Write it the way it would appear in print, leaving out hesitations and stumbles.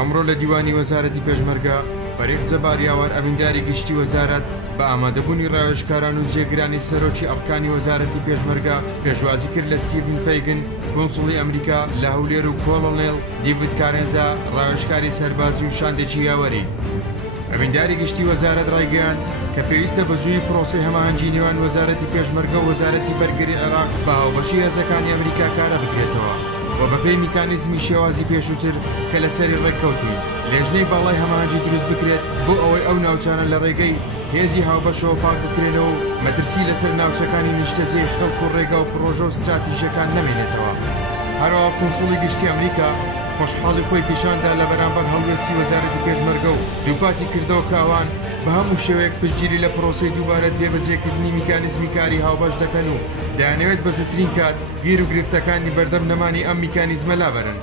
ئەمڕۆ لە دیوانی وەزارەتی پێشمەرگە فەرێق زەباریاوار ئەڤینداری گشتی وەزارەت بە ئامادەبوونی ڕاوێژکاران و جێگرانی سەرۆکی ئەڵکانی وەزارەتی پێشمەرگە پێشوازی کرد لە ستیڤن فەیگن کۆنسوڵی ئەمریکا لە هەولێر و کۆڵۆنێل دیڤید کارێنزا ڕاوێژکاری سەربازی و شاندێکی یاوەری. ئەڤینداری گشتی وەزارەت ڕایگەیاند کە پێویستە بە زووی پرۆسەی هەماهەنگی نێوان وەزارەتی پێشمەرگە و وەزارەتی بەرگری عێراق بە هاوبەشی هێزەکانی ئەمریکا کارە بکرێتەوە و بەپێی میکانیزمی شێوازی پێشووتر کە لەسەری ڕێککەوتووی لێژنەی باڵای هەماهەنگی دروست بکرێت بۆ ئەوەی ئەو ناوچانە لە ڕێگەی هێزی هاوبەشەوە پاک بکرێنەوە و مەترسی لەسەر ناوچەکانی نیشتەجێی خەڵک و ڕێگا و پرۆژە و استراتیژیەکان نەمێنێتەوە. هەروەها کۆنسوڵی گشتی ئەمریکا خۆشحاڵی خۆی پیشاندا لە بەرامبەر هەڵوێستی وەزارەتی پێشمەرگە و دووپاتی کردەوە کاوان بە هەموو شێوەیەک پشتگیری لە پرۆسەی دووبارە جێبەجێکردنی میکانیزمی کاری هاوبەش دەکەن و دەیانەوێت بە زووترین کات گیر و گرفتەکانی بەردەم نەمانی ئەم میکانیزمە لابەرن.